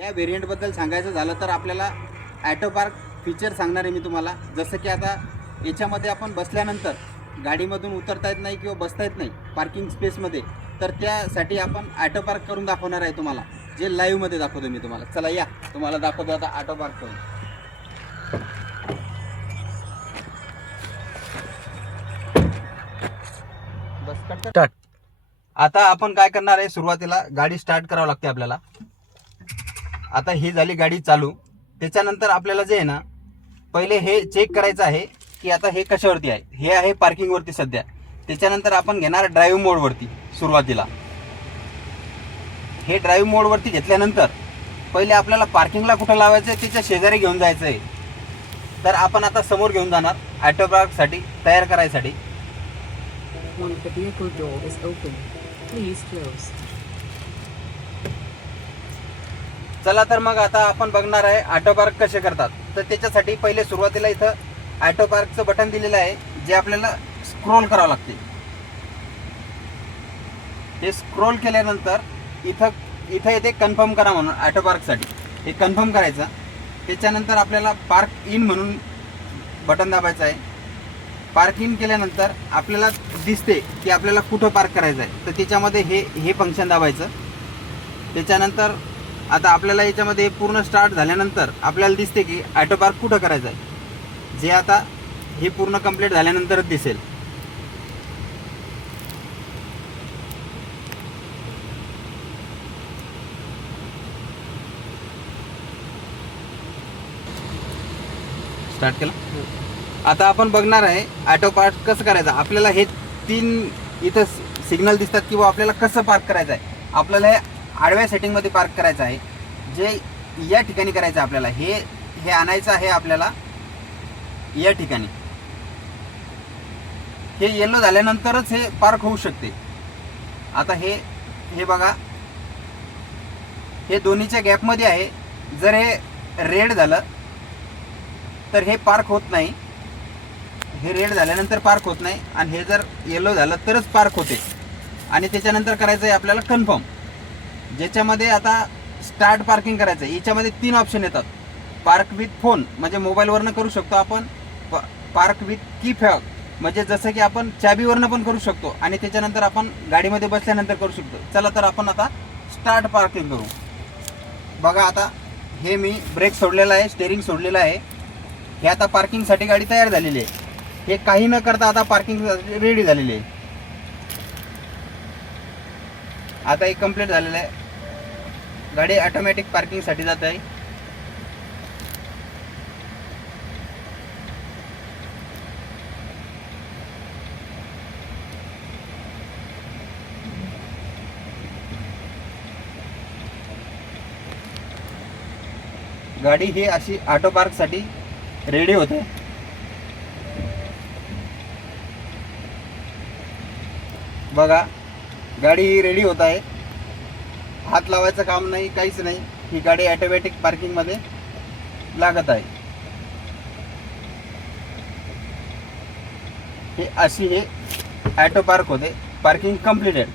या व्हेरियंटबद्दल सांगायचं झालं तर आपल्याला ॲटो पार्क फीचर सांगणार आहे मी तुम्हाला. जसं की आता याच्यामध्ये आपण बसल्यानंतर गाडीमधून उतरता येत नाही किंवा बसता येत नाही पार्किंग स्पेसमध्ये, तर त्यासाठी आपण ॲटो पार्क करून दाखवणार आहे तुम्हाला, जे लाईव्हमध्ये दाखवतो मी तुम्हाला. चला या, तुम्हाला दाखवतो आता ॲटो पार्क करून. बस स्टार्ट. आता आपण काय करणार आहे, सुरुवातीला गाडी स्टार्ट करावं लागते आपल्याला. आता ही झाली गाडी चालू. त्याच्यानंतर आपल्याला जे आहे ना, पहिले हे चेक करायचं आहे की आता हे कशावरती आहे. हे आहे पार्किंगवरती सध्या. त्याच्यानंतर आपण घेणार ड्राईव्ह मोडवरती सुरुवातीला. हे ड्राईव्ह मोडवरती घेतल्यानंतर पहिले आपल्याला पार्किंगला कुठं लावायचं आहे त्याच्या शेजारी घेऊन जायचं आहे. तर आपण आता समोर घेऊन जाणार ॲटो पार्कसाठी तयार करायसाठी. One of the vehicle door is open. Please close. चला तर मग आता आपण बघणार आहे ॲटो पार्क कसे करतात. तर त्याच्यासाठी पहिले सुरुवातीला इथं ॲटो पार्कचं बटन दिलेलं आहे, जे आपल्याला स्क्रोल करावं लागते. हे स्क्रोल केल्यानंतर इथं येते कन्फर्म करा म्हणून ॲटो पार्कसाठी. हे कन्फर्म करायचं. त्याच्यानंतर आपल्याला पार्क इन म्हणून बटन दाबायचं आहे. पार्क इन केल्यानंतर आपल्याला दिसते की आपल्याला कुठं पार्क करायचं आहे. तर त्याच्यामध्ये हे फंक्शन दाबायचं. त्याच्यानंतर आता आपल्याला याच्यामध्ये पूर्ण स्टार्ट झाल्यानंतर आपल्याला दिसते की ॲटो पार्क कुठं करायचं आहे, जे आता हे पूर्ण कंप्लीट झाल्यानंतरच दिसेल. स्टार्ट केलं. आता आपण बघणार आहे ॲटो पार्क कसं करायचं. आपल्याला हे 3 इथं सिग्नल दिसतात किंवा आपल्याला कसं पार्क करायचं आहे. आपल्याला हे आडव्या सेटिंगमध्ये पार्क करायचं आहे, जे या ठिकाणी करायचं आहे. आपल्याला हे आणायचं आहे आपल्याला या ठिकाणी. हे येलो झाल्यानंतरच हे पार्क होऊ शकते. आता हे बघा, हे दोन्हीच्या गॅपमध्ये आहे. जर हे रेड झालं तर हे पार्क होत नाही. हे रेड झाल्यानंतर पार्क होत नाही. आणि हे जर येलो झालं तरच पार्क होते. आणि त्याच्यानंतर करायचं आहे आपल्याला कन्फर्म, ज्याच्यामध्ये आता स्टार्ट पार्किंग करायचं आहे. याच्यामध्ये 3 ऑप्शन येतात. पार्क विथ फोन म्हणजे मोबाईलवरनं करू शकतो आपण. पार्क विथ की फॅग म्हणजे जसं की आपण चाबीवरनं पण करू शकतो. आणि त्याच्यानंतर आपण गाडीमध्ये बसल्यानंतर करू शकतो. चला तर आपण आता स्टार्ट पार्किंग करू. बघा, आता हे मी ब्रेक सोडलेला आहे, स्टेअरिंग सोडलेलं आहे. हे आता पार्किंगसाठी गाडी तयार झालेली आहे. हे काही न करता आता पार्किंग रेडी झालेली आहे. आता हे कंप्लीट झालेलं आहे. गाडी ऑटोमॅटिक पार्किंगसाठी जात आहे. गाडी ही अशी ऑटो पार्कसाठी रेडी होते. बघा, गाडी ही रेडी होत आहे. हात लावायचं काम नाही, काहीच नाही. ही गाडी ऑटोमॅटिक पार्किंगमध्ये लागत आहे. हे अशी हे ऑटो पार्क होते. Parking completed.